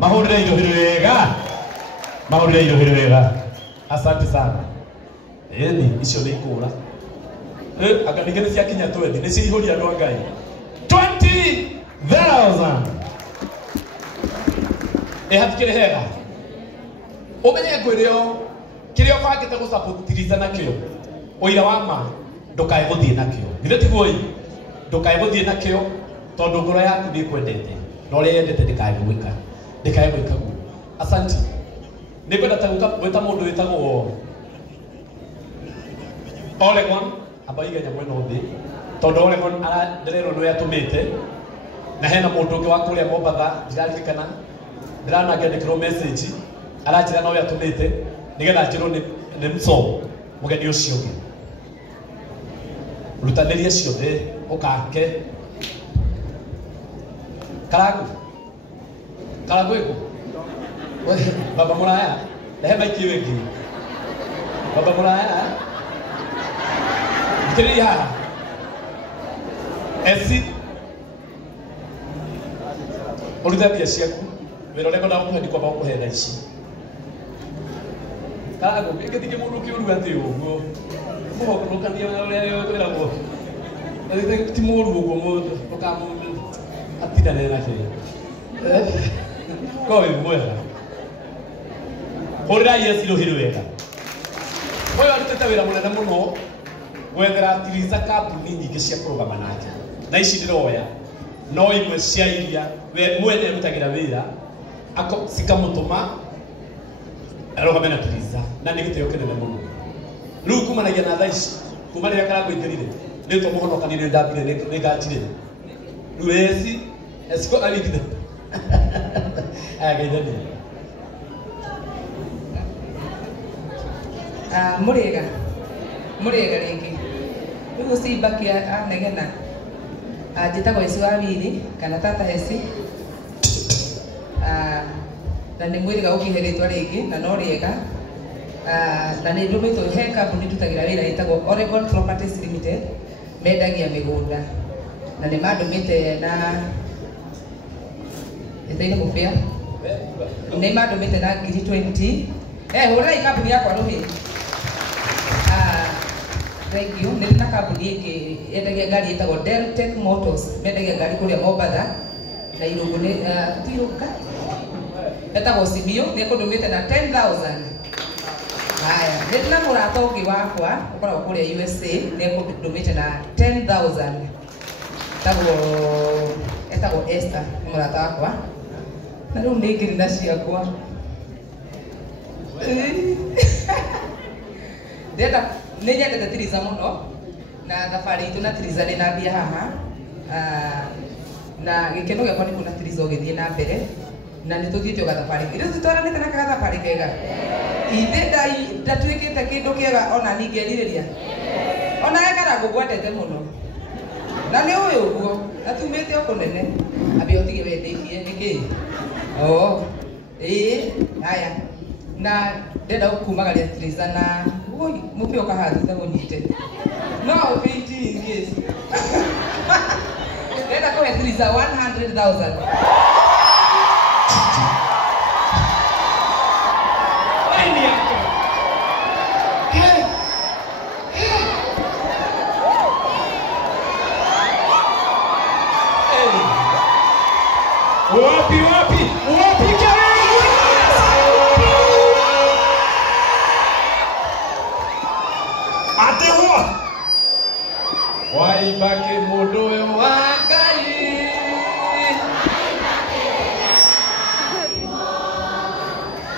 Mahurire irohirwega. Mahurire irohirwega. Asante sana. Eni icio ni ikura. Akanigene cia kinya 20 ni ciihuria no ngai. 20,000. Hatikire hega. Umenye ngwirio kirio bangite gusapotirisa nakio. Oira wa ma ndukae guthie nakio. Githe tigoi ndukae guthie nakio tondu ngoro yaku ni kwendete. No ri yendete ndikae gwika. Ndikae gwika guo. Asante. Ni kwenda taguka gwita mundu witagwo Olegon abaiga nyamwe no thi. Tondu Olegon ara ndirero no yatumite. Na hena mundu ungi wa kuria Mombatha ndirarikana. Ndirana ngendekirwo message aranjira no yatumite nigetha njirwo ni mso mugeni ucio ngi. Rutaniria ciothe ukake. Karagu iko baba Muraya lehe maiki wengi baba Muraya kiria esi urutabia ciaku wero lego na kuhendi kwa bako hena ici Karagu ngithike mundu kiuru ati uguo muhono kania na uria kwira go ti muru uguo mundu ukamu atida nena kiri ko mwega Ora Yesu irohirwega oyo arutete wira munene muno gwethera tiriza kambuni nyingi cia kurugama nake na ici ndiroya no imwe cia iria we mwene rutagira wira ako sikamutuma arogame na tiriza na nigiteo kinene muno riu kumanagia na thaici kumanira Karagu ingirire nito muhonokanire ndambire ni ngajire riu esi esiko alikide agaidani Murega ringi riu cibakia anegena njitagwo Yesu wa wiri kana tata heci na ni mwiriga ukiheritwa ringi na no riega na ni ndumitwo he kambuni tutagira wira itagwo Oregon Properties Limited mendagia migunda na ni mandumite na etaini mufia ni mandumite na 20 hura ikambuni yakwa ruhi thank you. Nilina kambuni ingi yendagia ngari itagwo Deltech Motors mendagia ngari kuria Mombatha na irungu ni tiruka etagwo Simio ni kundumite na 10,000. Haya, nilina murata ungi wakwa ukoragwo kuria USA ni kundumite na 10,000. Etagwo Esther ni murata wakwa na riu ni ngiri na ciakwa ndenda ni nyendete tiriza muno na thabari itu na tiriza ni nambia haha na gikeno giakwa ni kuna tiriza ugithie na mbere na ni tuthiite gathabari riu tutwaranite na gathabari kega ithe ndatwikite kindu kiega ona ningeririria ona Karagu gwendete muno na ni uyu uguo atumite okunene abi otige wendeirie niki haya na ndenda kumagaria tiriza na mupio kahatha gunyite no piti ingis ndenda ko tiriza 100,000 wapi waibake mundu uyu wa Ngai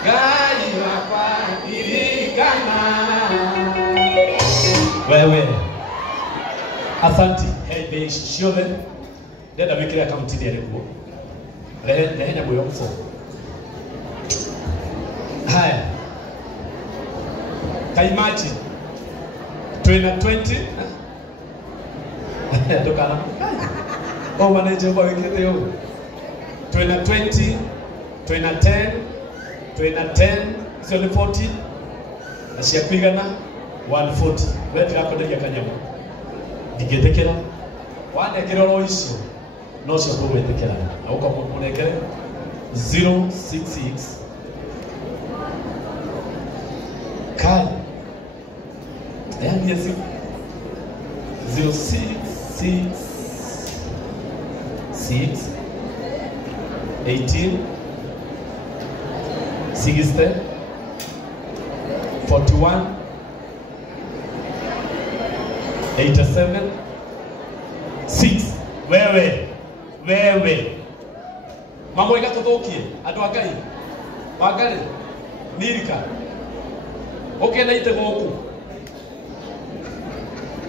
Ngai wakwa iringana wewe asanti hey ciothe ndenda wikire akaunti ni arikuo rehe nyamå ä yo må co haya kaimaji twina 20 ndukana o manager kwa wikite yo twina 20 twina 10 twina 10 icio ni 40 na cia kwigana 140 wetira konderia kanyamå ndingĩtĩkĩra wanekĩra oro icio no cio tũgwĩtĩkĩra na ũko mũnengere 066 Kai yani 066 18 60 41 87 6 wewe mambo igatuthukie andu agai wangari nirika ukenda ite goku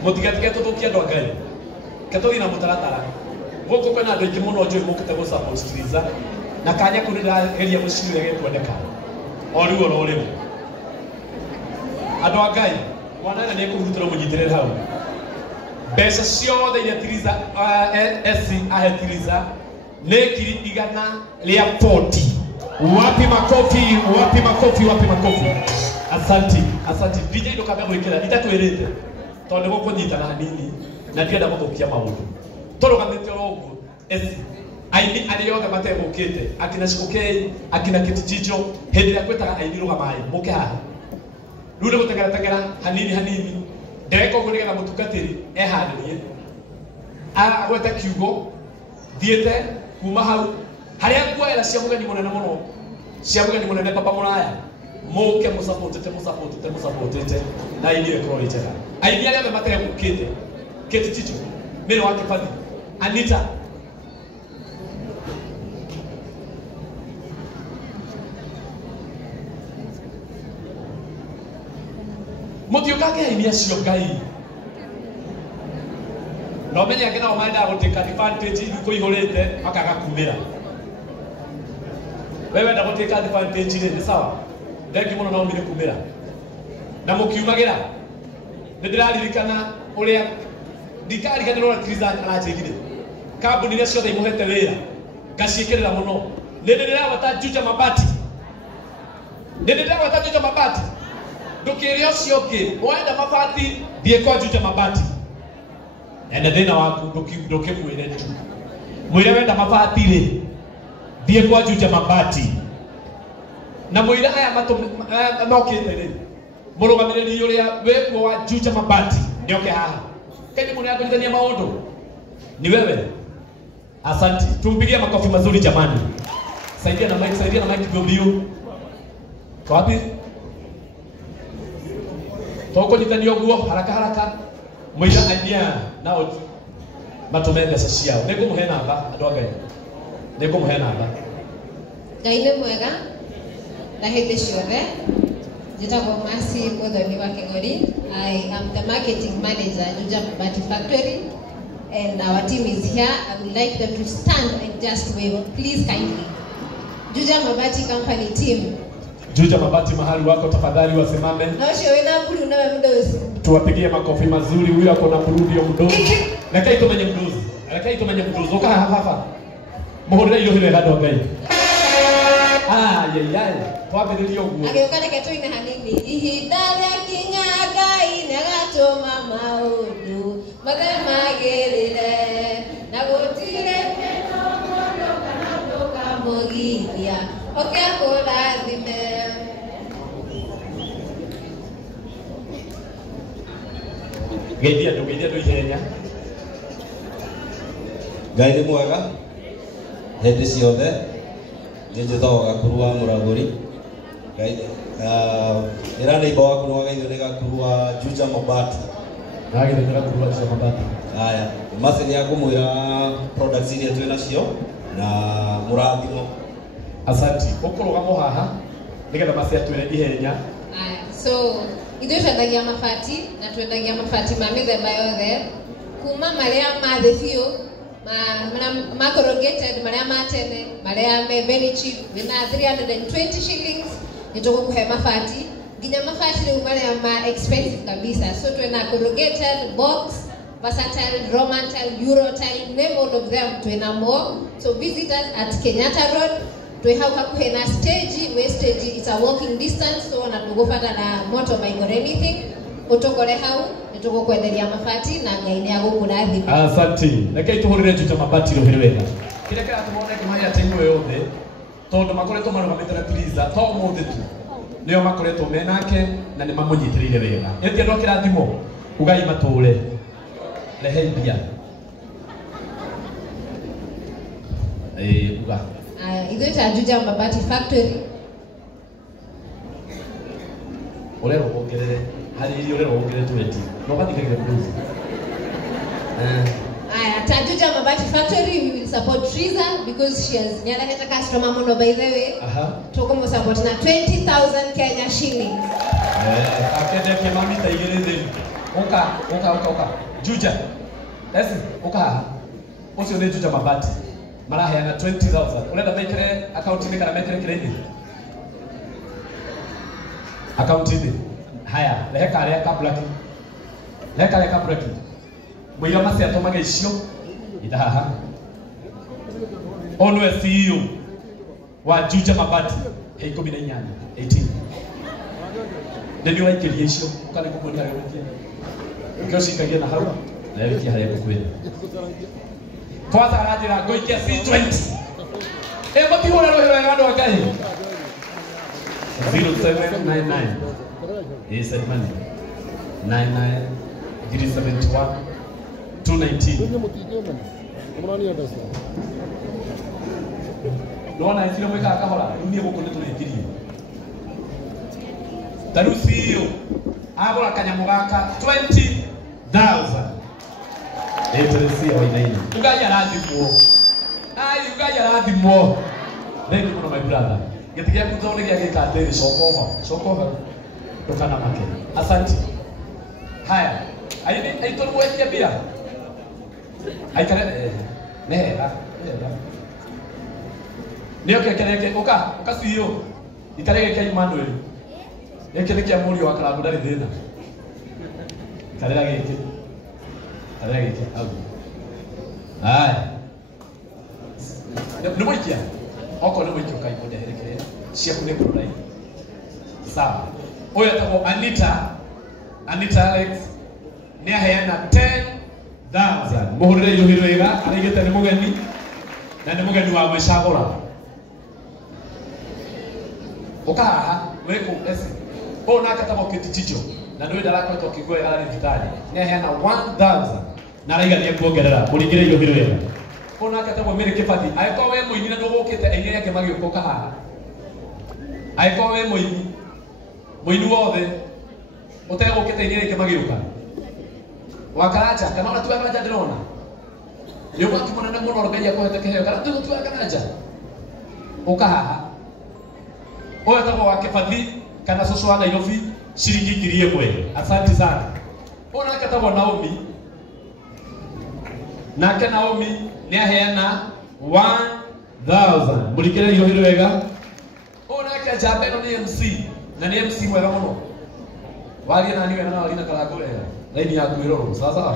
mutigatige tuthukie andu agai katothi na mutaratara goku kwena andu ingi muno njoi mukite go support Triza na kanya kunira geria muciwe gekwendeka ori oro ori andu agai mwana ni kurutira munyitirira hau Besa ciothe iria Triza SC ahe Triza nekiri igana ria 40. Wapi makofi. Asante DJ ndokabe gwikira itakwirite tondu gukunyita na hanini na ndienda guthukia maundu turugamite oroguo SC aini ari yothe mategukite akina Shikukei akina Kitijijo hindi ria kwetaga aini rugamai muke haha rure gutegera hanini ndeko gurigana mutukatiri ehanirie agweta kiugo thiete kuma hau haria kuera cia mugeni munene muno cia mugeni munene papa muraya muke musapotete na ini ekoro njega aini aria mategukite Kitijijo mimi wake Kifani Anita mutiukake aini acio Ngai no menya ngina o maenda guteka advantage kuihurite makaga kumira wewe nda guteka advantage ni sawa ndengi muno no mire kumira na mukiumagira ndiraririkana uria dikari kana no Triza arajigire kambuni ria ciothe imuhete wira ngacikirira muno ndirawa Juja mabati ndukiria ucio ungi wenda mabati thie kwa Juja mabati enda thina waku ndukimwire tu mwire wenda mabati ri thie kwa Juja mabati na mwire aya mokite ri murugamiriri uria wekwo wa Juja mabati nioke haha keni mune akulithania maundu ni wewe asante tumpigie makofi mazuri jamani saidia na mic bio kwa wapi toko nitania guo haraka mwira ania nao matumende ciao nikumuhe namba andu agai nikumuhe namba Ngai mwega na hindi ciothe njitagwo Masi Muthoni wa King'ori. I am the marketing manager at Juja Mabati Factory and our team is here. I would like them to stand and just wave, please kindly. Juja Mabati company team. Juja Mabati mahali wako tafadhali wasimame. Tuwapigie makofi mazuri. Huyu ako na burudi ya mdozi. Lekai tumenye mdozi. Oka hapa. Muhurira iyo hile hado Ngai. Yai. Twambiririe uguo. Agĩũka reke tũine hanini. Ihinda rĩa kinya Ngai nĩagatũma maũndũ magĩrĩre na gũtirĩ kĩndũ mũndũ kana ndũkamũgiria oke akũrathime. Geithia andũ ihenya. Ngai nĩ mwega hĩndĩ ciothe. Njĩtagwo Gakuru wa Mũragũri. Ngai ĩra nĩ ibo waku no gaithio nĩ Gakuru wa Juja Mabati. Ngai nĩ Gakuru wa Juja Mabati. Haya, Masi nĩ akũmwĩra products iria twĩ nacio na mũrathimo. Asante. Ũkũrũgama haha nĩgetha Masi atwĩre ihenya. So ithuĩ twendagia mabati na twendagia mabati ma mĩthemba yothe kuma marĩa ma thĩ biũ ma corrugated maria matene maria me very cheap wina 320 shillings nitũgũkũhe mabati nginya mabati rĩu maria ma expensive kabisa. So twina corrugated, box, versatile, Roman tile, Euro tile, name all of them twina more. So visit us at Kenyatta Road. Twi hau hakuhĩ na stage. We stage it's a walking distance, so ona ndũgũbata na motorbike or anything. Utokore hau nitũgũkwenderia mabati na Ngai nĩ agũkũrathima. Asante. Rekei tũhũrĩre Juja Mabati rũhĩrĩ wega. Kĩrĩa kĩratũma oneke mahĩa timu yothe tondu makoretwo marugamite na Triza to muthi tu nio makoretwo menake na ni mamunyitirire wega etia ndo kirathimo ugai mature rehe mbia uga ithuĩ ta Juja Mabati Factory urero ongerere hari irio urero ongerere 20 no gathikagire blues ta Juja Mabati Factory we will support Triza because she has nyarageta customer muno by the way tukumu support na 20,000 Kenya shillings akende ke mami ta igere oka Juja esi oka ucio ni Juja Mabati maraheana 20,000 urenda mekere account ni kana mekere credit account ni haya leka black mwira mase atomaga icio idaha onwe CEO wa Juja Mabati 18 ndio waikirie icio ukale kumonia leo ukioshikagia na hawa na wiki haya kweli Kwanza anajira goikia C20. Motihora roho ya ndo akai. 0799. Yes, said money. 99 371 219. Nona isile mweka kahora, dunia huko ndio tunaingilia. Tarusi hiyo. Agora kanyamugaka 20,000. Eteresia wainaina. Ugaja radimo. Ugaja radimo. Thank you my brother. Getigia kutone gia gikateri sokoha. Tokana make. Asante. Haya. Aito mwekia bia. Aikare nehera. Nio kekereke uka siyo. Ikarege kia Emmanuel. Yekereke amuri wa kalabu dari thina. Karera geke. Nĩ mũikia okorwo nĩ mũikia ũkaigua herekere ciaku nĩ kũrũrai sawa ũyũ etagwo Anita Alex nĩ aheana 10,000 mũhũrĩre irio wega araigĩte nĩ mũgeni na nĩ mũgeni wa gwĩcagũra ũkahaha wĩkũ esi ũyũ nake etagwo Kĩtiticho na nĩ ndarakoretwo kĩgwe ararĩ thitari nĩ aheana 1,000 na araigania kuongerera mũringĩre irio wega ona katabo mere kifati aiko we muini na ndogokete aine yake magiokoka haha aiko we muini wothe utegokete aine yake magioka wakaracha kana ona tu akaracha ndona yo watu manana muno orgaia kwa hete keheo kana tu akaracha uka haha oya tabo wa kifati kana soso wa Nairobi shiringi 1,000 asante sana ona katabo Naomi ni aheana 1,000 mulikire irio wega ona ke jambe no ni MC na ni MC mwega muno wali na niwe na wali na kala gore laini ya kwiroro sasa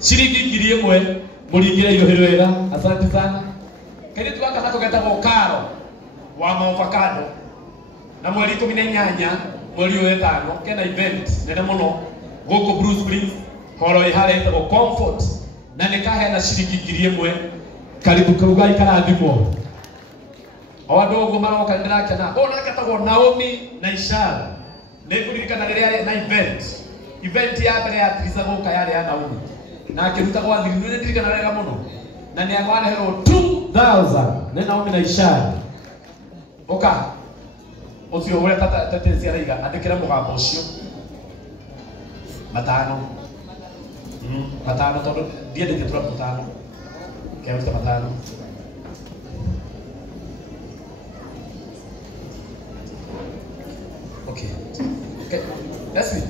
shiringi 1,000 mulikire irio wega asante sana kile tuaka nako getagwo Karo wa avocado na mweri 18 mweri wetano kena event nene muno goko Bruce Springs horo ihare itago comfort na nikahe na shiringi 1,000 karibu kuruga ikarathimo awadogo maroka ndirake na ona katagwo Naomi na Ishara nikuririkana rĩrĩa na event ya mbere ya Triza goka yale ya Naomi na akiruta kwa thiri nĩ ndirikana wega muno na nĩ agwareherwo 2,000 na Naomi na Ishara oka ucio ure tatezi araiga andikira mugambo ucio matano tondu ndiendete tura matano keruta matano okay that's it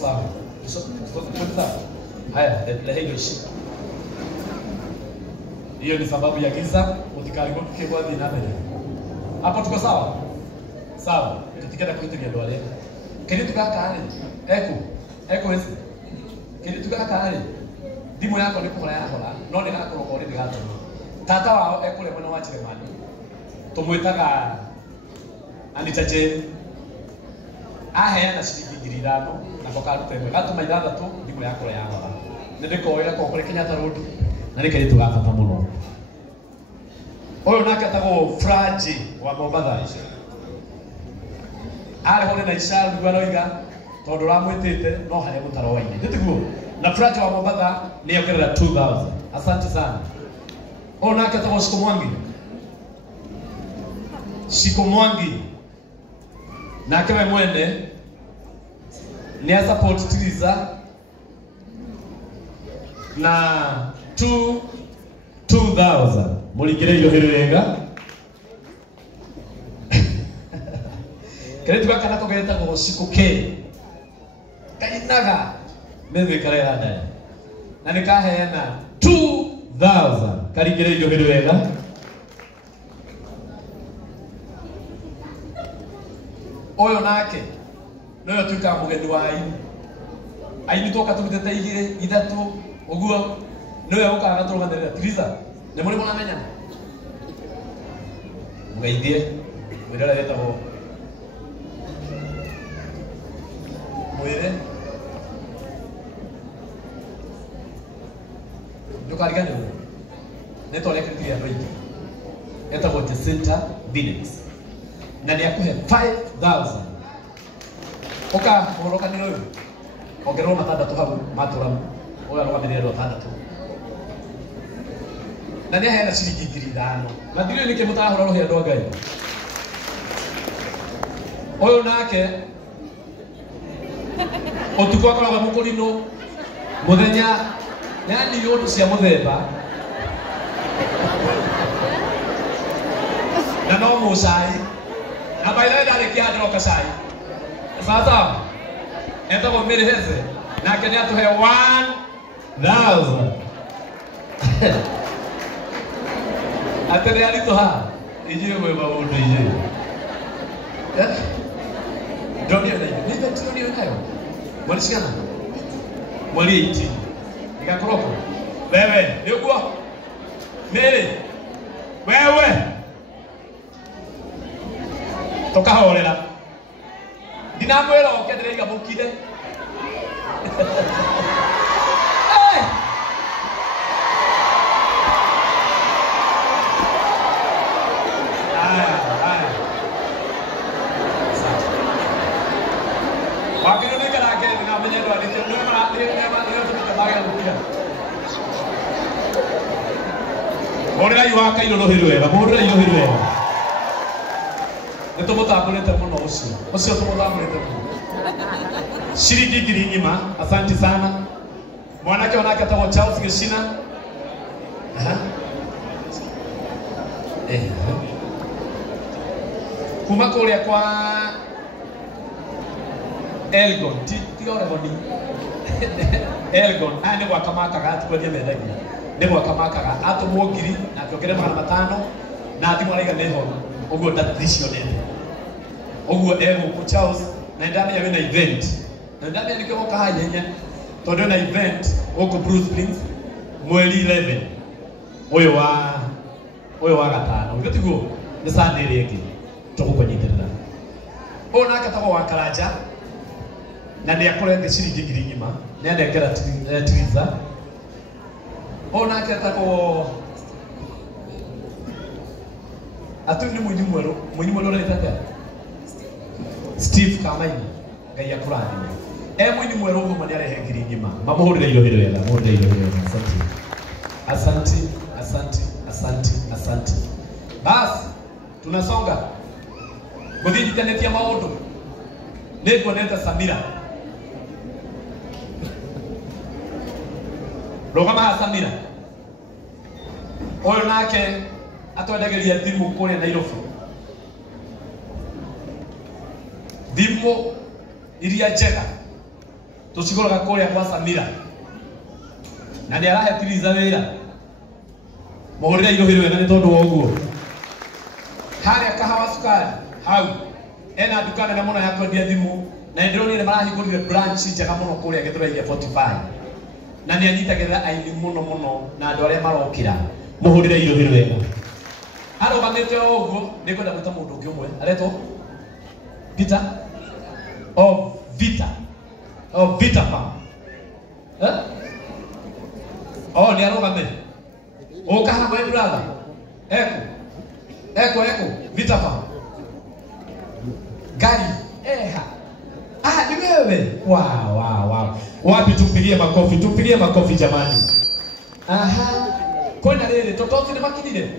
sawa so kuta haya lehengo ishi hiyo ni sababu ya giza utikaribu kikwa dhina mbele hapo tuko sawa sawa tutikenda kuitikia ndo wale kile tukakale eko esi kile tukakale dimo yako ni kula yako la no ni ngako ko ni gato tata wao ekule mwana wa Jeremani tumwitaga Anita Jane aheana shilingi 5,000 na kwa karuta imwe gatuma 6 dimo yako ya hapa ndikoira ko kuri Kenyatta Road na nike tugafata muno oyo nake tago Fraji wa Mombasa ale hone na Ishal ngwanoiga tondu ramwitite no hare mutaro waini nditiguo na Fraji wa Mombasa ni yokerera 2000 asante sana oyo nake tago Shiko Mwangi na kama mwene ni support Tiliza na 2000 muligire iyo herega kare tugakana ko geta ngo Shiko K kainaga mebe kare hada na nikaheana 2000 karigire iyo herega oyo nake noyo tuka mugeni wa aini toka tumutete igire ithatu oguo noyo ukaga turumanirira Tiliza ne muri mona menya mugeithie mwirera letabo mwire ndukarigane ne tole kritia roiti etabo the center Binex na ni akuhe 5000 oka moroka ni royo ongerwa matandatu habu matura oya roga mirero tandatu na ni hena ciringi 5,000 na ndirio nike mutahora rohe ndo ngai oyo nake otuko akoragwa mukurino muthenya yani yondu cia muthemba na no musai na baila dale kiadro kasai sasa enda kwa mbele heze na kenya tu he 1000 atende alito ha ije wewe wote ije ndio ni nayo mwalisiana mwali 18 nikakoroko wewe ndio mere wewe toka horera dinamwera okedreiga bukide Ora io aka ilo lohirwega, ora ilo hirwega. Nitomutamburete muno ucio tumutamburete muno. Shiringi ngiri asante sana. Mwanake wanake atawa Charles Geshina. Kuma kuria kwa Elgon, tiore boni. Elgon, ane wakamaka gati kwa medagi. Nebo wakamaka ato mwogiri na kyogere mara 5 na ati mwaraiga neho. Ogo tradition ene. Ogo ego ku Charles na ndani ya event. Na ndani ya nikyo kahanya todo na event ogo Bruce Springs mweli 11. Oyo wa gatano. Ngatigo ni Sunday rege. Tukukonyiterera. Ona akatago wakaraja na ndi akorete ciringi ngiri ngima ni andekera Tiliza. Ona akatago atuni munyi mwero retata Steve Kamaini ngai akurani munyi mwero ngo mani arehe ngiri ngima mamuhurire ilo wega muhurire ilo wega asante basi tunasonga Godini kanetia maondo Nego neta Samira Rogama Samira oyo nake atwendageria thimu kule Nairobi thimu iria njega tuciguraga kule kwa Samira na ndi arahe Tiliza wira muhurira irohirwe na ni tondu woguo haria kahawa sukari hau ena dukana na mona ya kwendia thimu na ndiro ni marahingurire branch njega muno kule Githuraiya 45 na ni anyitagerera aini muno na andu aria marokira muhurire irohirwe wega arogamete oguo nikwenda gwita mundu ungi umwe aretwo Peter Vita Farm Oh, ni arogame. Ukaha my brother. Eko. Vita Farm. Gari. Eha. Ni wewe. Wow. Wapi tumpigie makofi jamani. Aha. Kwenda lele totozi ni makinile.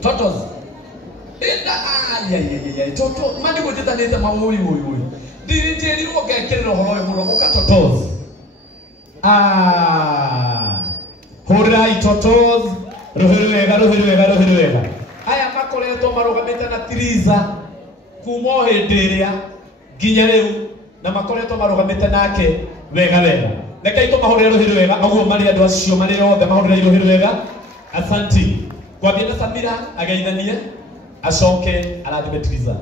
Totozi. Toto mani gutita neta mawoyi woyi. Dirije ro gekero horoyo muromo ka totozi. Horai totozi. Rohirwega. Aya makoretwo marugamite na tiriza kumo henderia ginya riu na makoretwo marugamite nake wega. Reke mahurire Rohirwega aguo mari andu acio mari othe mahurire Rohirwega. Asanti. Kwambia na Samira ageithanie acoke arathime tiriza.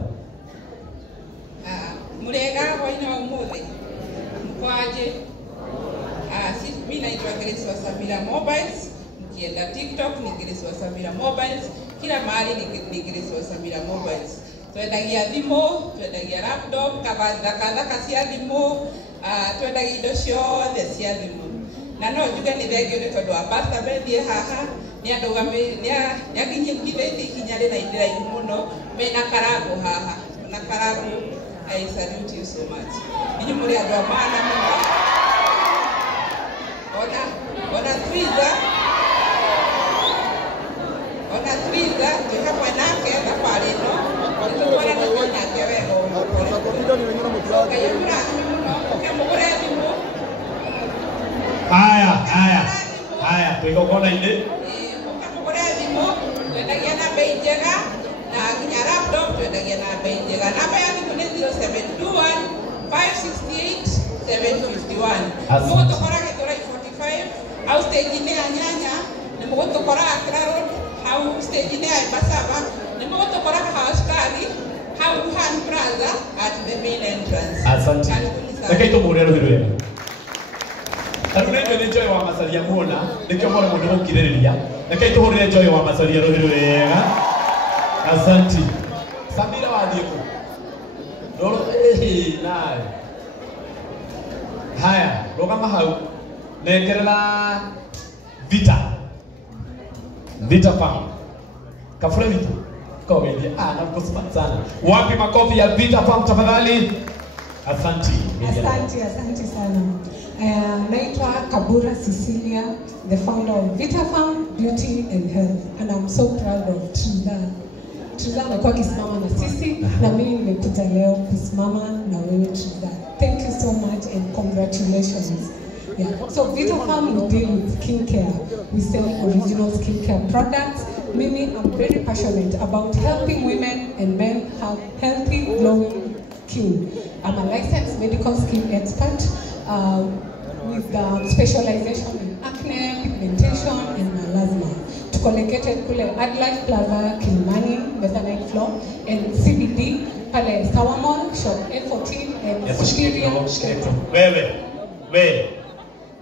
Murega hoina umuthi. Mkwaje. Mimi naitwa Grace wa Samira Mobiles. Nikienda TikTok ni Grace wa Samira Mobiles. Kila mahali ni Grace wa Samira Mobiles. Twendagia thimo, twendagia laptop, kadha cia thimo, twendagia indo ciothe cia thimo. Na no njuge ni thengio ni tondu wa Pastor Bethie haha ni andugame ni aginyithithi ikinya ri na indira muno mena karago haha na karago. I salute you so much. Ninyi muri andu amana muno. Ona Twiza tuhamwe nake na parino tukwara na nake wego Haya twigogona inde ukamugura thimo twendagia na bei njega na nginya laptop twendagia na bei njega. Namba ya thimu ni 0721 568 751. Mugutokora Githurai 45 au stage ni anyanya ni mugutokora Accra Road au stage ni Embasava ni mugutokora Hauskari au Han Plaza at the main entrance. Asante. Reke tumure Rohirwega. Tarunende ni Joy wa Masaria muona nikyo mwana mundu ukiririria. Reke tuhurire Joy wa Masaria Rohirwega. Asante. Samira wadhiku. Doro nae. Haya, rogama hau. Nekerela Vita Farm. Kafura Vita. Komedia. Na kusema sana. Wapi makofi ya Vita Farm tafadhali? Asante sana. Naitwa Kabura Cecilia, the founder of Vita Farm Beauty and Health, and I'm so proud of Triza amekuwa kisimama na sisi na mimi nimekuja leo kusimama na wewe Triza. Thank you so much and congratulations. Yeah. So Vita Farm will deal with skincare. We sell original skincare products. Mimi, I'm very passionate about helping women and men have healthy, glowing skin. I'm a licensed medical skin expert with specialization in acne, pigmentation, and melasma. Tuko located kule Adlife Plaza, Kilimani, Mezzanine floor, and CBD pale Tower Mall, shop A14 and Superior. Wewe.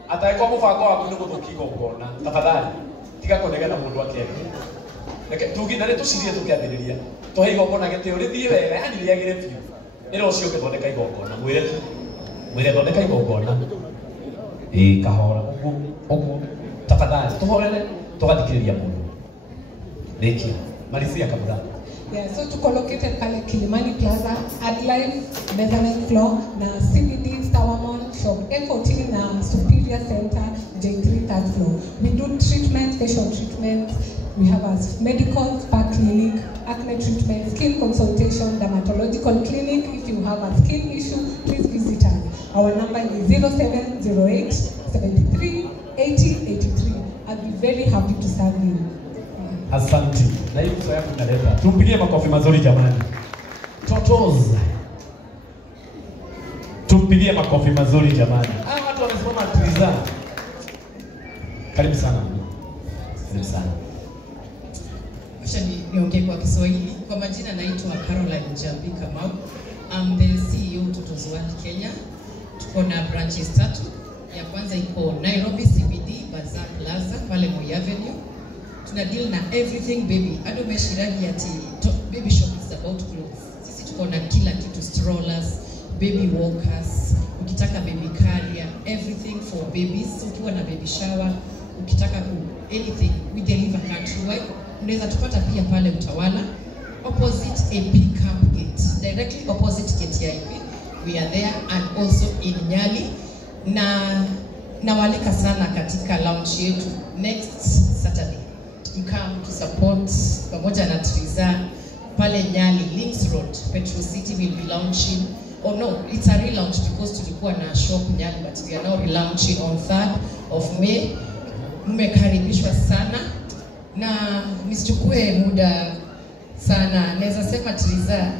Ataikuwa mufango waku ni guthukiga ngona. Tafadhali tiga konega na mundu akenge. Reke tugina ni tucirie tukiambiriria. Tuhiga ngona gitio rithie wega yani riagire biu. Ira ucio ngithondeka igongona mwire thondeka igongona. Kahora ugu tafadhali tuhorere tugathikiriria mundu. Rekio Marisia Kabura. Yeah, so tuko located pale Kilimani Plaza, Adlife, Mezzanine floor, na CBD Tower Mall, shop A14 na Superior Center, J3 third floor. We do treatment, facial treatments. We have a medical spa clinic, acne treatment, skin consultation, dermatological clinic. If you have a skin issue, please visit us. Our number is 0708 73 80 83. I'll be very happy to serve you. Asante. Na hiyo sasa tunaleta. Tumpigie makofi mazuri jamani. Totos. Tumpigie makofi mazuri jamani. Watu wanasimama Triza. Karibu sana. Karibu sana. Acha niongee kwa Kiswahili. Kwa majina naitwa Caroline Jambi Kamau. I'm the CEO Totos World Kenya. Tuko na branches 3. Ya kwanza iko Nairobi CBD Bazaar Plaza pale Moi Avenue. Tuna deal na everything baby. Ado meshiragi ati baby shop is about clothes. Sisi tuko na kila kitu, strollers, baby walkers, ukitaka baby carrier, everything for babies. So ukiwa na baby shower, ukitaka anything, we deliver countrywide. Unaweza tupata pia pale Utawala, opposite a pickup gate, directly opposite gate ya IP. We are there, and also in Nyali. Nawalika sana katika launch yetu next Saturday. Come to support pamoja na Triza pale Nyali, Links Road, Petro City will be launching. Oh no, it's a relaunch because tulikuwa na shop Nyali, but we are now relaunching on 3rd of May. Mmekaribishwa sana na msichukue muda sana. Naweza sema Triza,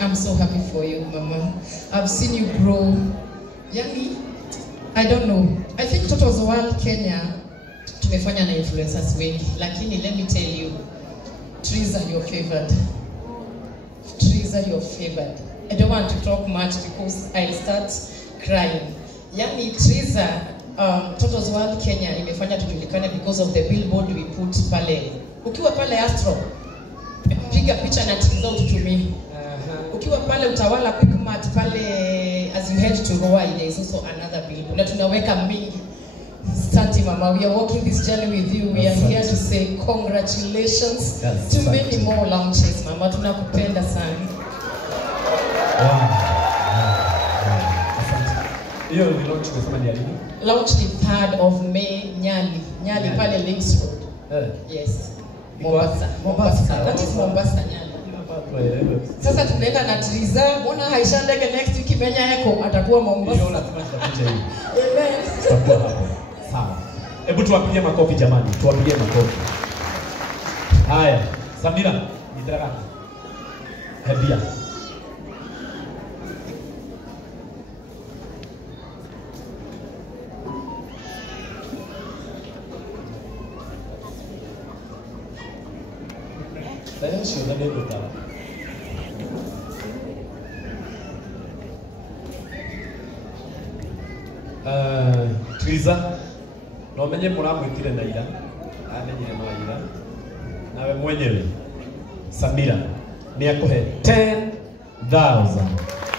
I'm so happy for you, mama. I've seen you grow. Yani, I don't know. I think Toto's World Kenya tumefanya na influencers wengi, lakini let me tell you, Triza, you're favored. Triza, you're favored. I don't want to talk much because I'll start crying. Yani Triza, Toto's World Kenya imefanya tujulikane because of the billboard we put pale. Ukiwa pale Astro, piga picha na Triza ututumie. Ukiwa pale Utawala Quickmart pale, as you head to Ruai, there is also another billboard. Na tunaweka mingi. Asante mama, we are walking this journey with you. We are here to say congratulations to many more launches. Mama, tunakupenda sana. Hiyo ni launch kusema ni lini? Launch ni 3rd of May, Nyali pale Links Road. Yes. Mombasa. That is Mombasa, Nyali. Sasa tunaenda na Triza, mbona haisha ndege next week Menya Echo atakuwa Mombasa. Hiyo lazima tutakuja hivi. Amen. Sawa. Hebu tuwapigie makofi jamani, tuwapigie makofi. Haya, Samira, nitaka. Hebia. Saya sudah ada beberapa. Triza, no menye mũramwĩtire na ira, amenyire no ira. Nawe mwenyewe Samira nĩakũhe 10,000.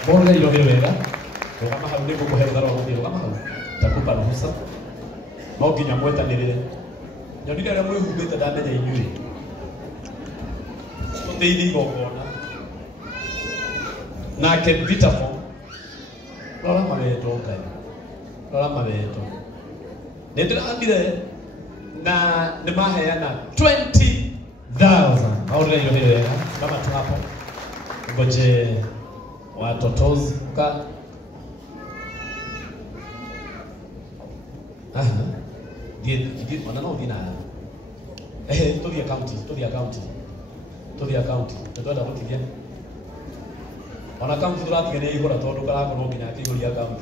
Mbona ilo wega? Rũgama hau nĩngũkũhe tharo gũthiĩ rũgama hau. Takupa ruhusa. No nginya mwetanĩrĩre. Nyonire arĩa mwĩhumbĩte ndamenya inyuĩ. Daily gogona nake Vitaphone rora maweto kai rora maweto nĩndĩrambire na nĩmaheana 20,000 aurĩra iyo hĩrĩ wega kama tu hapo ngoje watotozuka Gid wanano dina to the account tutaenda kutia ona account turatigene igora tondu karako no nginya kiguri account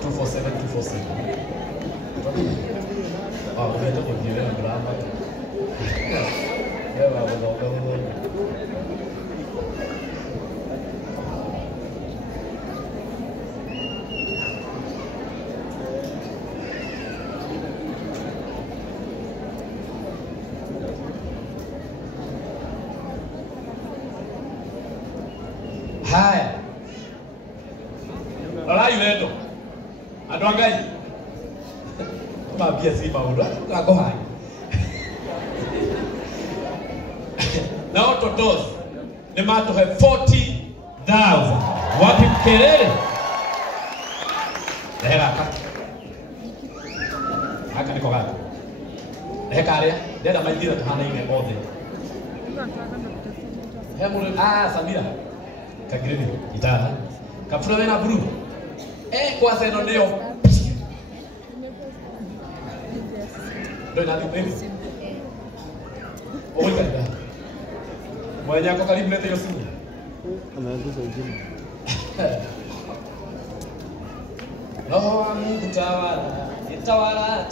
247 umeenda kujiweka drama wewe wadogo haya alai wedo adwangai mabia si maundu kako hai na ototos ni matuhe 40,000 wapi kelele hera haka niko gato hekaria ndenda maithira tahana ine othe hemuru Samira kagireni itara kapfura wena buru kwa seno neo ndio nani baby oika ndio mwenye ako karibu lete hiyo simu ameanguza ujini roho wa Mungu tawala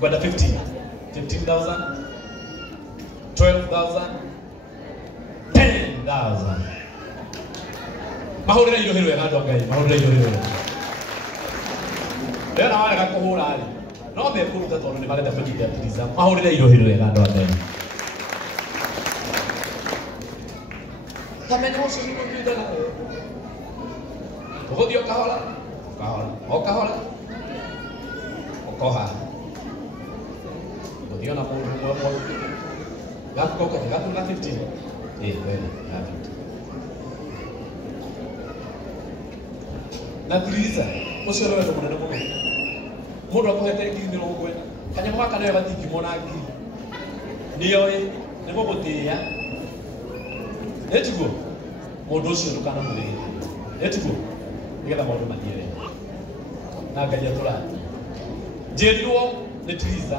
kwenda 15,000 12,000 10,000 mahurira ilo hero yanadu angai mahurira ilo hero leo na wale kakuhura ali no me kuruta tono ni maleta fujida Triza mahurira ilo hero yanadu angai Tamenya ucio ni kuthana. Tugothio kahora. Kahora. Okoha. Tugothio na mundu mwe. Gakoka na 15. Wewe na 15. Na Triza, ucio wewe ndo munene muno. Mundu akohete ngiri mirongo ĩna. Kanyamũ gaka nayo gatingĩmona ngiri. Nĩoĩ nĩ gũgũtĩĩa. Etiguo mũndũ ũcio ndũkanamũrĩhĩre. Etiguo nĩgetha maũndũ mathiĩ wega. Na Ngai atũrathime. Njĩrirwo nĩ Triza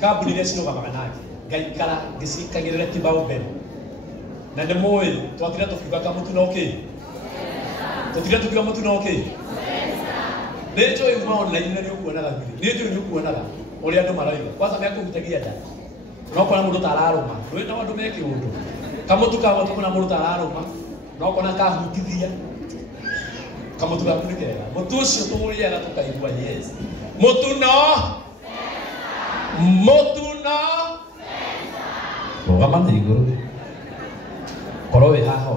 kambuni iria cirũgamaga nake ngaikara ngĩcikagĩrĩra kĩbaũ mbere. Na nĩ mũĩ twatire tũkiuga kamũtu na ũkĩ. Tutire tukiwa mtu na okay. Nejo yuma online na nĩũkuonaga ngiri. Nejo nĩũkuonaga ũrĩa andũ maraiga. Kwanza mĩaka ũmutagia nda. No kona mũndũ tararũma. Ndũĩ na andũ meke ũndũ. Kamũtu kawa tukona mũndũ tararũma. No kona kahutithia. Kamũtu gaku nĩ kega. Mũtu ũcio tũmũrĩaga tũkaigua yes. Mũtu no. Rũgama na igũrũ. Korwo wĩ haha.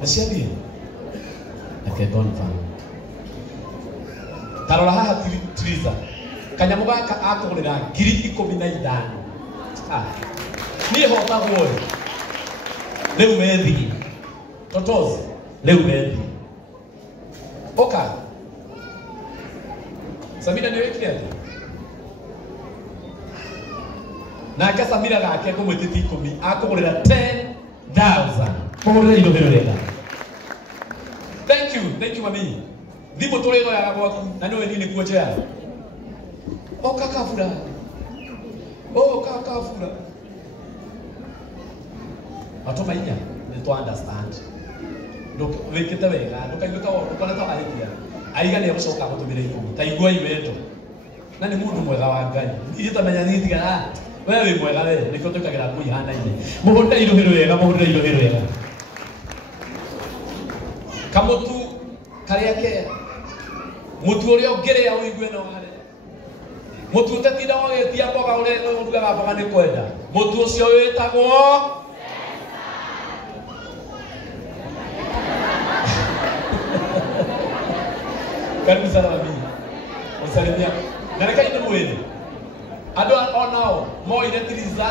Nasiabi. Akedon fan. Tarora haha Triza. Kanyamu gaka akũgũrĩra ngiri 15. Niĩ hota guoya. Rĩu methi. Totos. Rĩu methi. Oka. Samira nĩ wĩkire atĩ. Nake Samira gake kũmwĩtĩti 10 akũgũrĩra 10,000. Kũgũrĩra indo wega. Thank you mami. Thimo tũrĩgo ya gwaku na nĩwe nini kuoja. Oka kafura. Atoma inya nĩ to understand. Ndũk wĩkĩte wega, ndũkaigũka ũkona ta arĩkia. Aiga nĩ gũcoka gũtũmĩra ikũmi. Ta igua iwendo. Na nĩ mũndũ mwega wa Ngai. Ndiye tamenya nĩ tiga. Wewe wĩ mwega we, nĩkĩo tũkagĩra kũihana-inĩ. Mũhũrĩre irohĩro wega. Kamutu karia ke mutu ũrĩa ũngĩrĩa ũigue no harĩ. Mutu ũtetinda wagĩtia mboga ũrĩa ũrugaga mboga nĩ kwenda. Mutu ũcio wĩtagwo karibu sana mami. Usalimia. Na reka inde mwĩrĩ. Andũ onao moire Triza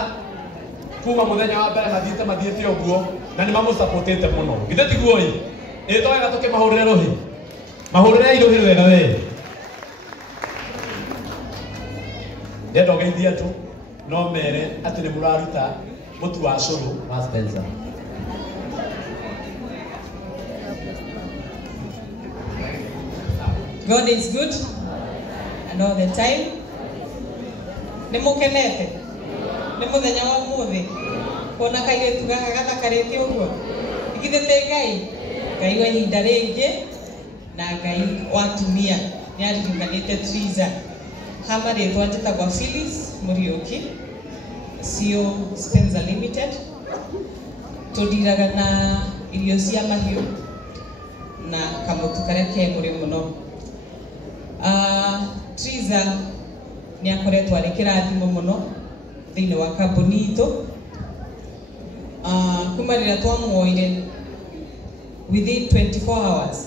kuma mũthenya wa mbere mathiĩte ũguo na nĩ mamũsapotete mũno. Githĩ tiguo ĩ? Ĩto wega tũkĩmahũrĩre rũhĩ. Mahũrĩre irohĩ wega we. Ndenda ũgeithia tu no mere atĩ nĩ mũraruta mũtu wa cũrũ wa Spencer. God is good and all the time. Nĩ mũkenete. Nĩ mũthenya wa ũmũthĩ. Kuona kairĩtu gaka gathakarĩte ũguo. Igithĩte Ngai. Ngai wa ihinda rĩngĩ na Ngai wa atumia nĩ aririkanĩte Triza. Hama rĩtwa njĩtagwo Phyllis Mũriũki. CEO Spencer Limited. Tũndiraga na irio cia mahiũ na kamũtu karĩa kegũrĩ mũno. Triza nĩ akoretwo arĩ kĩrathimo mũno thĩinĩ wa kambuni itũ. Kuma rĩrĩa twamuoire within 24 hours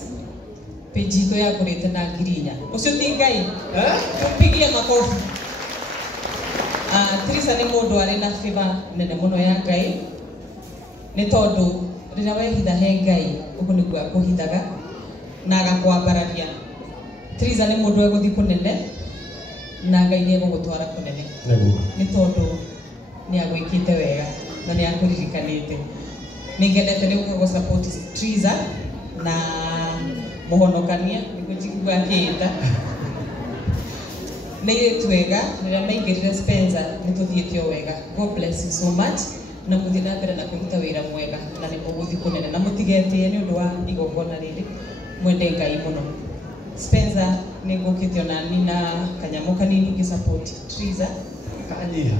page itũ yagũrĩte na ngiri 4. Ũcio ti Ngai? Tũpigie makofi. Triza nĩ mũndũ arĩ na favor nene mũno ya Ngai. Nĩ tondũ rĩrĩa wehitha he Ngai ũguo nĩguo akũhithaga na agakwambararia. Triza nĩ mũndũ egũthiĩ kũnene na Ngai nĩ egũgũtwara kũnene. Nĩ tondũ nĩ agwĩkĩte wega na nĩ akũririkanĩte. Nĩngenete rĩu gũ support Triza na mũhonokania nĩguo njiguaga akĩĩta. Nĩ airĩtu wega rĩrĩa maingĩrire Spencer nĩ tũthiĩte o wega. God bless you so much na mũthiĩ na mbere na kũruta wĩra mwega na nĩ mũgũthiĩ kũnene na mũtigetĩe nĩ ũndũ wa igongona rĩrĩ. Mwende Ngai mũno. Spencer nĩ ngũkĩte ona ni na kanyamũ kanini ngĩ support Triza kanyiha.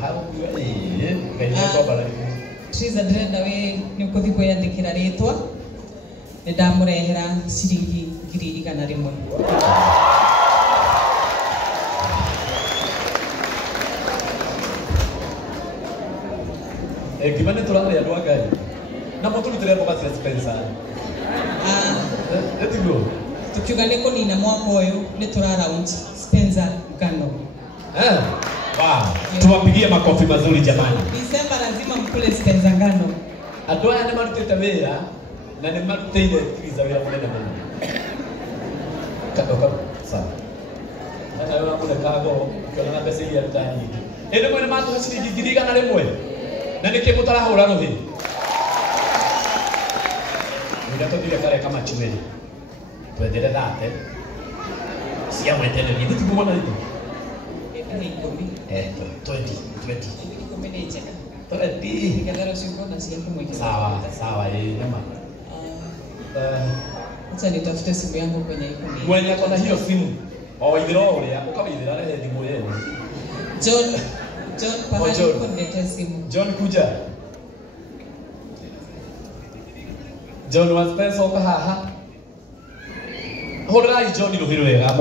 How Triza ndĩrenda we nĩ ũkũthi kwĩyandĩkĩra rĩtwa nĩ ndamũrehera ciringi 100,000. Gimana turare andũ a Ngai na mũtũrutĩre mboga cia Spencer. Etigo tukiuga nĩ kũnina mwaka ũyũ nĩ tũraraunch Spencer ngano. Wow, tuwapigie makofi mazuri jamani. December lazima mkule Spencer ngano. Andũ aya nĩ marutĩte wĩra na nĩ marutĩire Triza wĩra mũnene mũno. Kadoka sawa. Hata wewe unakula kago ukiona pesa hii ya tani. Ende mwene matu shilingi 100,000 na niki mutarahura ruhi. Ndatotire kare kama chimeli. Twendere date. Sia mwendele ni kitu kumona hivi. 20. Sawa jamaa. Acha nitafute simu yangu kwenye ikoni. Mwenye kona hiyo simu. Waithira uria ukawaithira rehe thimu yenu. John pahali kuniletea simu. John kuja. John wa Spencer oka haha. Hora John ruhiru wega.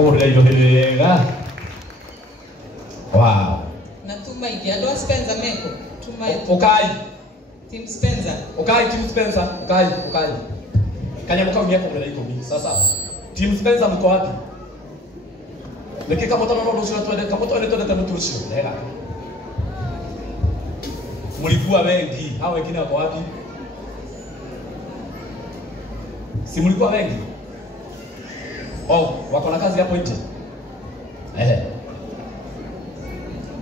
Wow. Natuma hivi ando Spencer meko. Tuma Okai. Team Spencer. Okai Team Spencer. Okai. Kanya mkao miaka mwana iko mingi. Sasa Team Spencer mko wapi? Niki kama tono ndo sio twende kama twende mturushio. Lega. Mlikuwa wengi. Hao wengine wako wapi? Si mlikuwa wengi? Oh, wako na kazi hapo nje.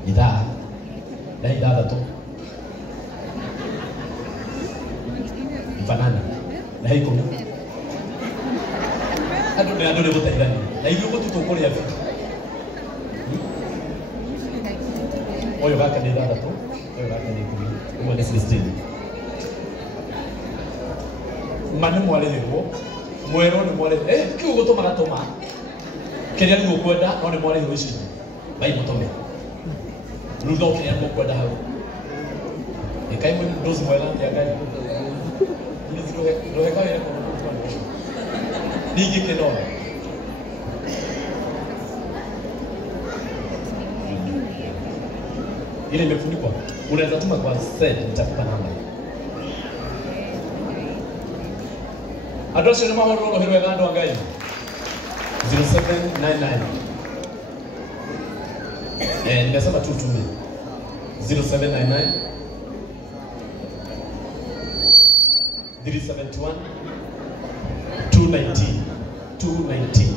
Idhaa tu. Mfanana. Na hiko. Ado ne bota idani. Na hivyo kwa tutokole ya vitu. Oyo baka ni idhaa tu. Oyo ni sistini. Manu mwalehwo. Mwero ni mwale. Kiu gutoma gatoma. Keria ni gukwenda no ni mwalehwo ici. Bai mutome. Rudo keria ni gukwenda hau. Ekai mwe ndozi mwela ya Ngai. Rohe kaya ya kwa Nigi keno. Ile imefunikwa. Unaweza tuma kwa send nitakupa namba. Address ni mahoro rohero ya Ngando Ngai. 0799. Nimesema tu tume. 0799 371 219.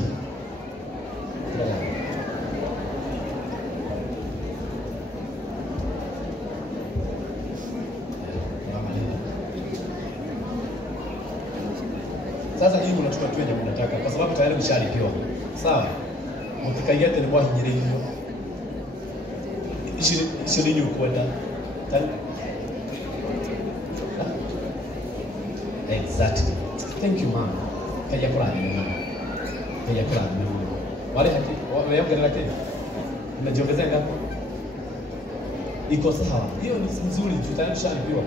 Sasa hii unachukua tu yenye unataka kwa sababu tayari umeshalipiwa. Sawa? Mtikaiate ni mwa hinyirinyo. Ishirini ukwenda. Exactly. Thank you, ma'am. Kaya kurani. Wale haki, wale ngera Kenya. Unajiongezea ngapi? Iko sawa. Hiyo ni nzuri, tayari ushalipiwa.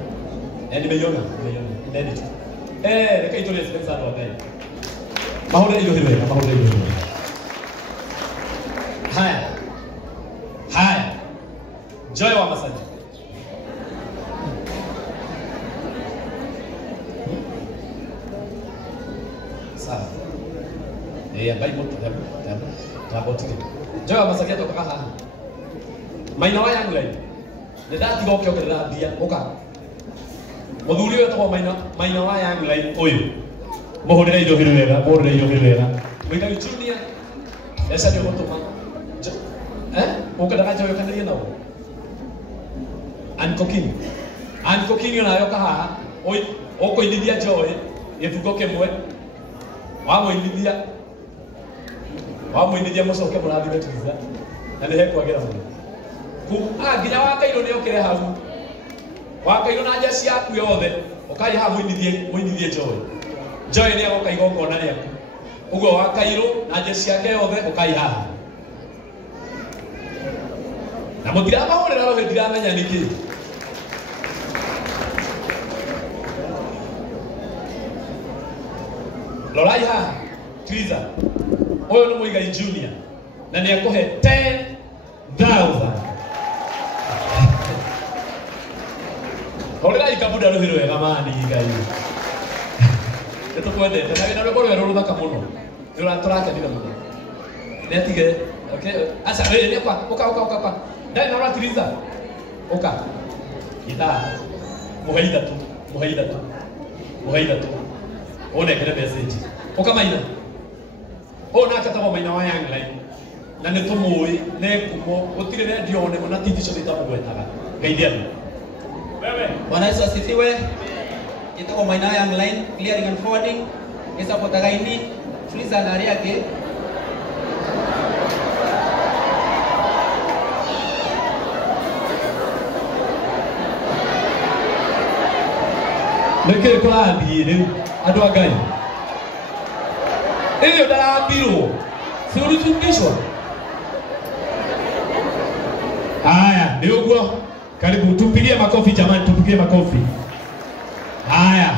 Nimeiona. Ndani tu. Nikaitolea Spencer ndo Ngai. Mahoro hiyo. Haya. Joy wa Masanja. Sawa. Ambaye moto tabotike. Joy wa Masanja toka haha. Maina wa yangu lai. Ndati goke okera bia oka. Muthuri uyu twa maina wa yangu lai uyu. Muhurire indo hirwega. Wika junior. Esa ndio gutuma. Ukadaga Joy kanaria nawo. Ankokinyo nayo kahaha. Oi, okoinithia Joy gĩtugo kĩmwe. Wamũinithia mũcoke mũrathime Triza. Na nĩ hekwagĩra mũno. Nginya Wakairũ nĩ okĩre hau. Wakairũ na njeci yaku yothe. Ũkaja haha mũinithie Joy. Joy nĩ agoka igongona rĩaku. Ũguo Wakairũ na njeci yake yothe ũkaja haha. Na mũtiramahũrĩra rohe ndiramenya nĩkĩ. Lorai ha Twiza oyo no Muigai Junior na ni akuhe 10,000 Orera ikabuda ruhiro wega mani Ngai Eto kwende na rwego rwero ruthaka muno nuraturake ndira muno netige okay asa wewe kwa uka ndai na Twiza uka ita muhaida tu one kile message ukamaina ona kataba maina wa Young Line na ne tumui ne kumo utire radio one na TV show itamugwetaga ngeidiani wewe Bwana Yesu asifiwe. Itako maina Young Line clearing and forwarding esa potaga ini tuliza na area yake Neke kwa biru adu agai Iyo dara biru si ulitungishwa Haya ndio kwa karibu tupigie makofi jamani tupigie makofi Haya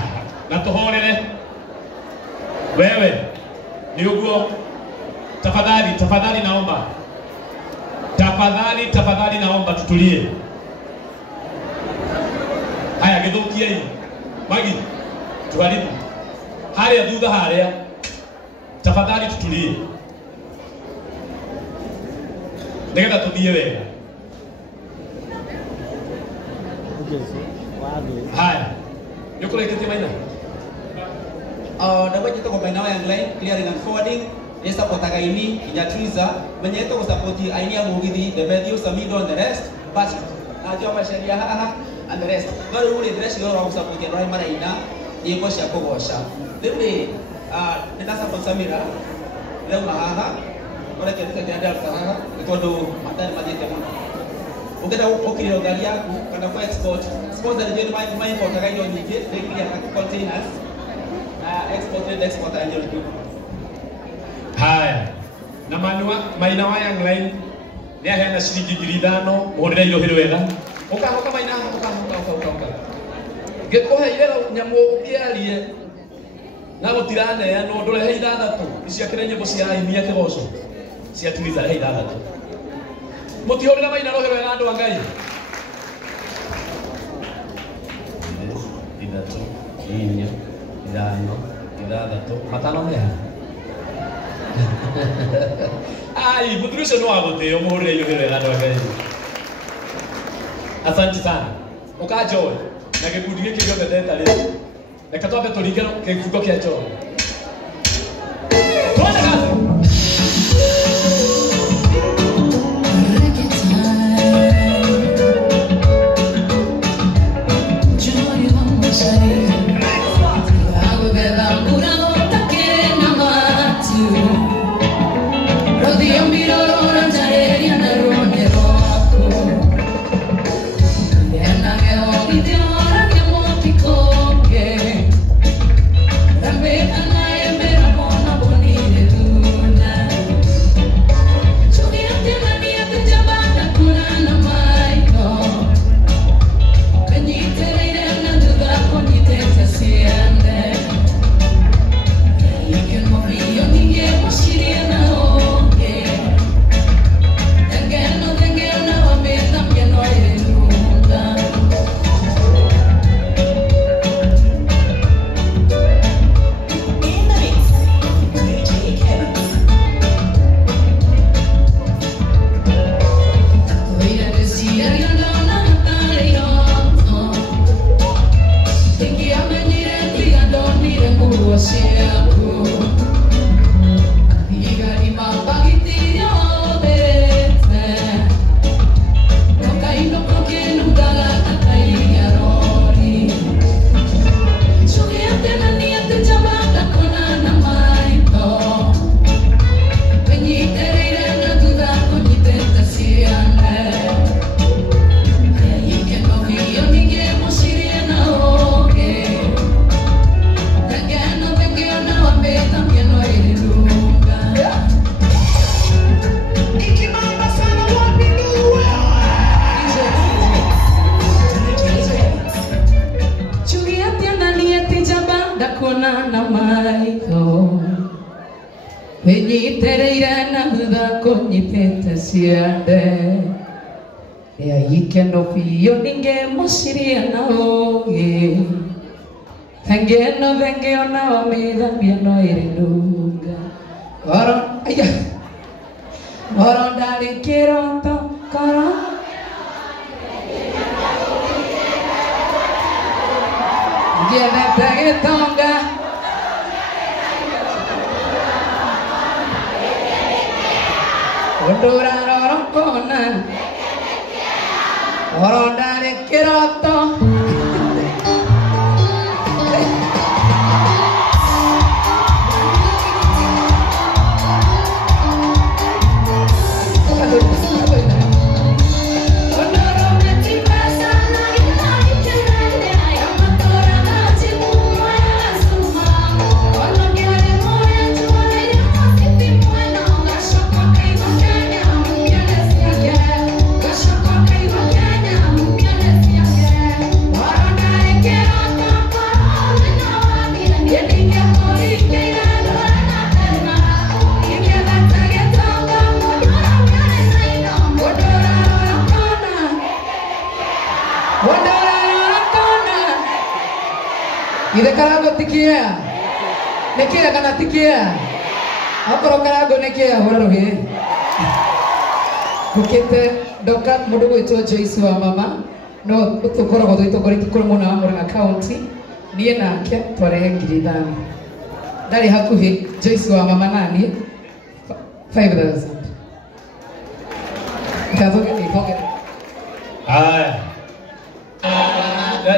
na tuhorele wewe ndio kwa tafadhali naomba tutulie Haya githukia hii Magi, tuwalibu Haria thutha haria Tafadhali tutulie Nigetha tuthie wega Haya Nikurekete maina Dawa kita ko maina Young Line clearing and forwarding esa potaga ini Twiza menye to support aini ya mugithi the video samido and the rest but ajoma sheria haha and the rest ngari uri dress yo ra support ya rai maraina yego cia kugosha thimri nenda support Samira leo haha ora kete ndia haha ikondo matani majete muno ukenda ukiri gari yaku kana kwa export ndio mai potaga hiyo nyingi they ya containers export anjyo tu Haya na maina wa Young Line ni ahena shilingi 5,000 muhorera irohero wega uka maina uka gekohe irero nyamo ukiarie na gutirane ya no ndore he 6 cia kire nyimbo cia imia kigoco cia Twiza he 6 mutihorera maina rohero wega andu angai idatu inya idano matano meha Ai, mutruisho no agote muhorera irohero wega andu angai Asante sana. Ukajoe na gikundi giki gyo beteta leo. Reka twabe turikero kifuko kia joe. Twende kazi. Kona na Michael Winyitereire na muthako nyitete ciande ya ikeno biũ ndingĩmuciria na ũũgĩ thengĩ ona wamĩthambia no ĩrĩ ndunga oro ndarĩ kĩroto koro ngĩethete gĩtonga Ondora rorokona Orondare kiroto Ide karago tikia. Nekia kana tikia. Akoro karago nekia horoge. Kukete doka mudogo ito Joyce wa mama. No utokoro godo itokori tukoro mona Murang'a County. Niye nake tware ngirithano. Ndari hakuhi Joyce wa mama nani? 5,000. Kazoge ni boge. Aya.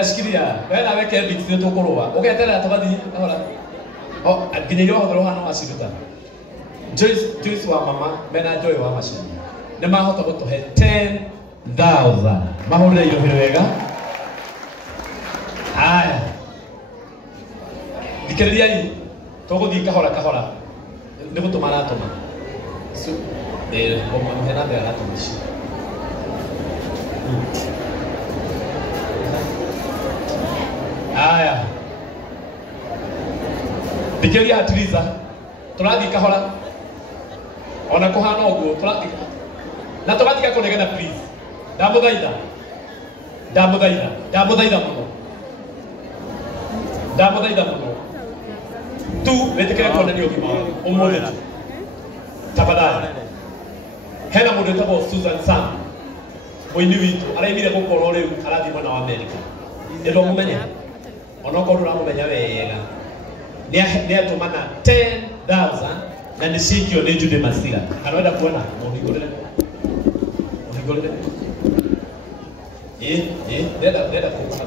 Sikiria, wena weke biti nĩ tũkũrũa ũgeterera tũgathiĩ ahora nginya ũhoro hano maciruta Joyce wa mama mena Joy wa macini nĩ mahota gũtũhe 10,000 mahũrĩre irohĩro wega haya thikĩrĩriai tũgũthiĩ kahora kahora nĩ gũtũma aratũma ũmũhe na mbere aratũma ici Aya. Thikĩrĩria atiriza. Tũrathiĩ kahora. Ona kũhana ũguo tũrathiĩ. Na tũgatiga kũnegena please. Ndamũthaitha mũno. Tu wĩtĩkĩre kuonania ũgima ũmũthĩ tu. Tafadhali. Hena mũndũ wĩtagwo Susan Sam. Mũini witũ araimire gũkorwo rĩu arathiĩ mwena wa Amerika. Nĩndo mũmenye. Onokorwo ũramũmenya wega nĩ atũmana 10,000 na nĩ cikio nĩ Jude Masira kana wenda kuona mũhingũrĩre ndenda kuona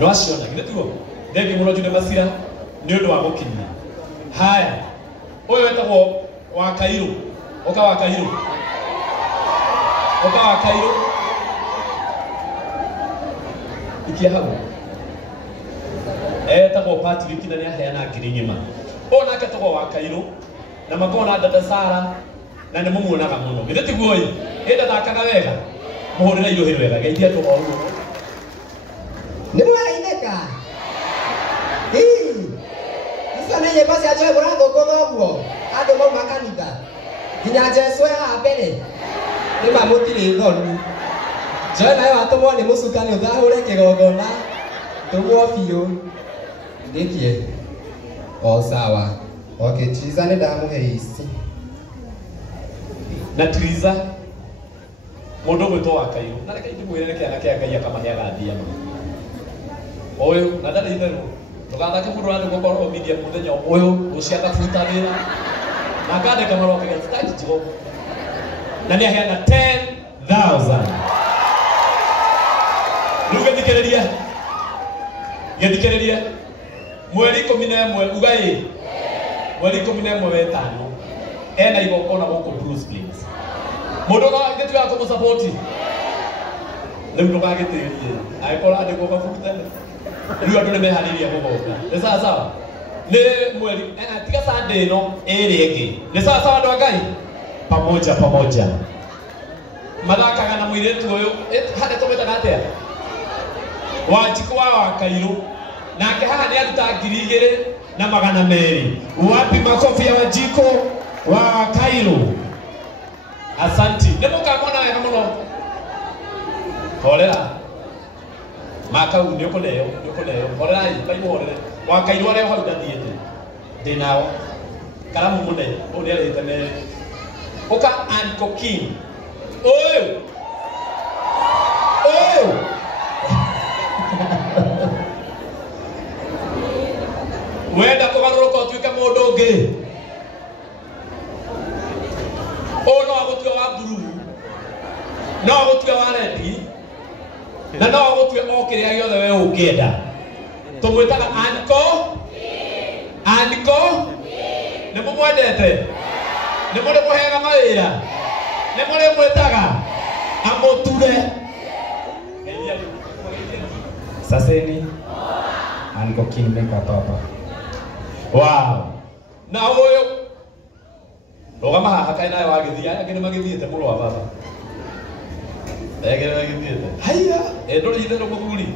no aciona githĩ tiguo thengi mũno Jude Masira nĩ ũndũ wa gũkinyia haya ũyũ wetagwo wa Kairũ ũka wa Kairũ ikia hau etagwo Patrick na nĩ aheana ngiri ng'ima ũyũ nake etagwo wa Kairũ na makona dada Sara na nĩ mũmuonaga mũno githĩ tiguo ĩ ndathakaga wega mũhũrĩre irohĩro wega geithia tũgo ũguo nĩ mũrainĩka icio nĩ nyĩmbo cia Joy mũrathũngũtha ũguo andũ mauma kanitha nginya Jesũ haha mbere nĩ mamũtirĩ thoni Joy nayo atũmwo nĩ mũcukani ũthahũre kĩgongona tũmwo biũ ndikie o sawa okay Triza nĩ ndamũhe ici na Triza mũndũ gwĩtwo wa Kairũ na reke ndĩmwĩre nĩ kĩana kĩa Ngai akamaheaga thiama ũyũ na ndarĩ itherũ ndũgathake mũndũ ũrathiĩ gũkorwo media mũthenya ũyũ rũciũ akabuta wĩra na akandĩka marũa kĩgeni sitaki jigo na nĩ aheana 10,000 rĩu gĩthikĩrĩria mweri 11 ugai mweri 11 wetano ena igongona gũkũ Bruce Springs mũndũ gĩtuĩka kũmũsapoti rĩu ndũgagĩtĩrie agĩkorwo andĩkwo kabuta rĩu andũ nĩ meharĩria gũgonga nĩ sawa nĩ mweri tiga Sunday ĩno ĩrĩ ĩngĩ nĩ sawa andũ a Ngai pamoja mathakaga na mũirĩtu ũyũ hande tũmĩtaga atĩa Wanjikũ wa Kairũ nake haha nĩ aruta 2,000 na magana meri. Wapi makofi ya Wajiko wa Cairo? Asanti. Nemo kamona wega muno. Holela. Maka u nyoko leo. Holela bai horere. Wa Cairo leo hau dathiete. Dinao. Karamu mune. Oni ale tene. Oka Uncle King. Oyo. Wenda kugarũrũka ũtuĩke mũndũ ũngĩ. Ũũ no agũtue wa blue, no agũtue wa red, na no agũtue o kĩrĩa gĩothe we ũngĩenda. Tũmwĩtaga Anko. Nĩ mũmwendete? Nĩ mũrĩ mũheaga mawĩra? Nĩ mũrĩ mwĩtaga amũture? Saseni Anko King Meka Papa. Wow. Na huyo rogama haha kaina wagithia ngene magithiete mulo wa baba. Egere magithiete. Haya, ndori ithe muthuri.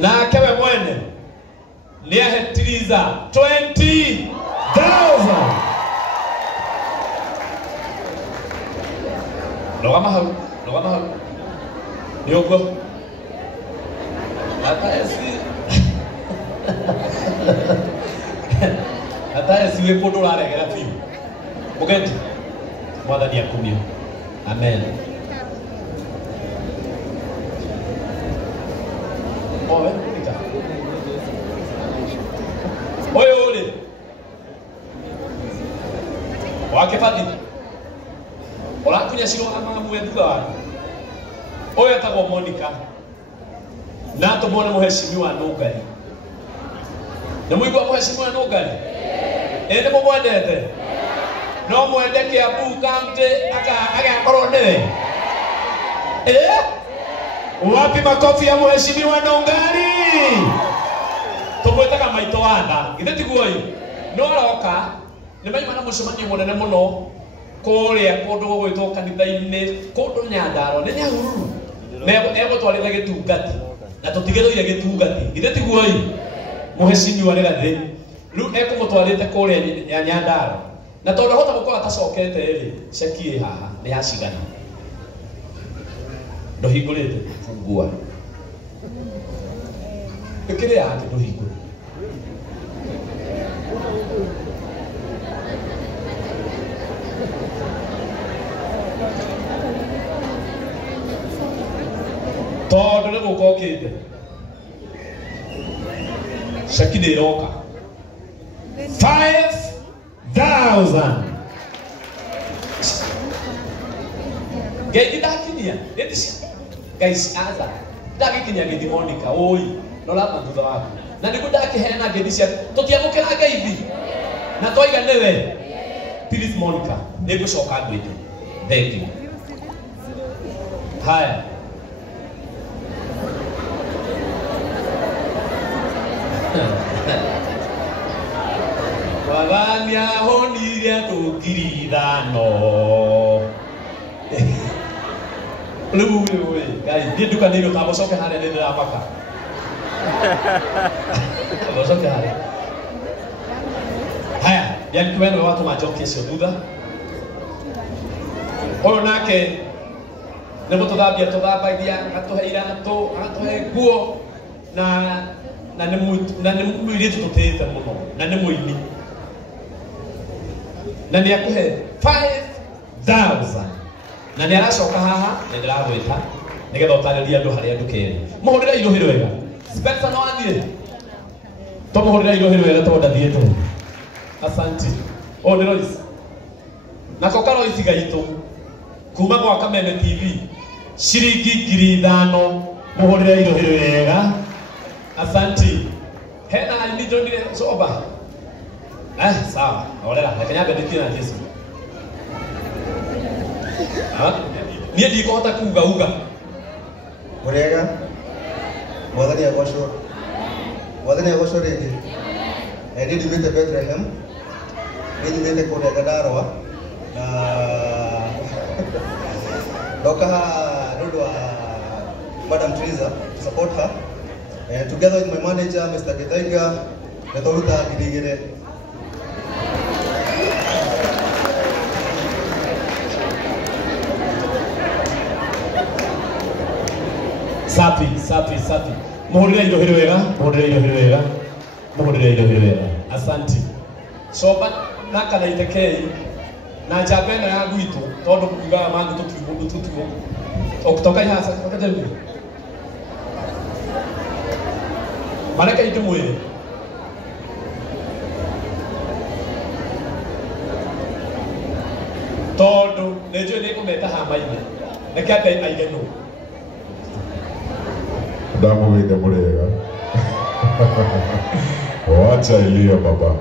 Na kewe mwene ni ahetiriza 20,000. Rogama hau. Nyogo. Hata siwe kodo la regera fiu. Mugeti. Mwathani akumio. Amen. Owe, nika. Ole. Wake fadi. Ola kunya shiro ama mwenduga wake. Oya tago Monica. Na tumwone muheshimiwa Nugari. Na mwigua muheshimiwa Nugari? Ende mumwendete? No mwende Kiambu County agakorwo niwe? Wapi makofi ya muheshimiwa Nugari? Tumwĩtaga maitũ wanda. Githĩ tiguo-ĩ? No aroka nĩ maimana mũcemanio mũnene mũno kũrĩa kũndũ gũgwĩtwo kanitha-inĩ kũndũ Nyandarua. Nĩ Nyahururu. Egũtwarĩra gĩtungati na tũtigĩrĩire gĩtungati. Githĩ tiguo-ĩ? Muheshimiwa Rigathi rĩu ekũmũtwarĩte kũrĩa ya Nyandarua. Na tondũ hota gũkorwo atacokete-rĩ, ceki ĩ haha nĩ yacigana. Ndũhingũrĩte fungua. Ĩkĩrĩ yake ndũhingũre. Tondũ nĩ gũka ũkĩte. Ceki nĩ ĩroka. 5,000. Ngai ndakinyia. Guys, aza. Ndakinyia Gĩthi Monica. Oi, no lama thutha waku. Na nĩguo ndakiheana ngeithi cia tũtiamũkĩra ngeithi. Na twoiga nĩwe. Please Monica, nĩngũcoka ngeithi. Thank you. Haya. Wathani ahonire andũ 5,000. Rĩu Ngai, thiĩ nduka-inĩ ũtamũcoke harĩa nĩ ndĩramaka. Ũcoke harĩa. Haya, Yankuwe nĩwe watũma njokie icio thutha. Ũyũ nake nĩ gũtũthambia tũthambagia, agatũhe iratũ, agatũhe nguo na nĩ mũirĩtu tũtĩĩte mũno na nĩ mũini. Na nĩ akũhe 5,000. Na nĩ aracoka haha nĩ ndĩragwĩta nĩgetha ũtarĩrie andũ harĩa ndũkere. Mũhũrĩre irohĩ wega. Spencer no athiĩ. Tũmũhũrĩre irohĩ wega tondũ ndathiĩte. Asanti. Ũũ nĩ Royce. Nako ka Royce gaitũ kuma gwa Kameme TV ciringi 5,000. Mũhũrĩre irohĩ wega. Asanti. Hena ni ndonire soba. Sawa. Orera, reke nyambe ndĩkĩra Jesũ. Niĩ ndikũhota kuuga uga. Mũrĩega. Mwathani agocwo. Mwathani agocwo rĩngĩ. Niĩ ndimĩte Bethlehem. Niĩ ndimĩte kũrĩa Nyandarua. Na ndoka haha nĩ ũndũ wa Madam Teresa to support her. together with my manager, Mr. Githaiga, Netoruta Gidigire. Safi. Muhurire irohero wega. Asante. Soba nakana itekei na jabena ya gwitu tondu kugaga mangu tutugo. Okutoka ihasa okajeru. Mareka itumwire. Tondu nejo ni kumeta hamaine. Nekata aigeno. Damu wende murega. Wacha iliyo baba.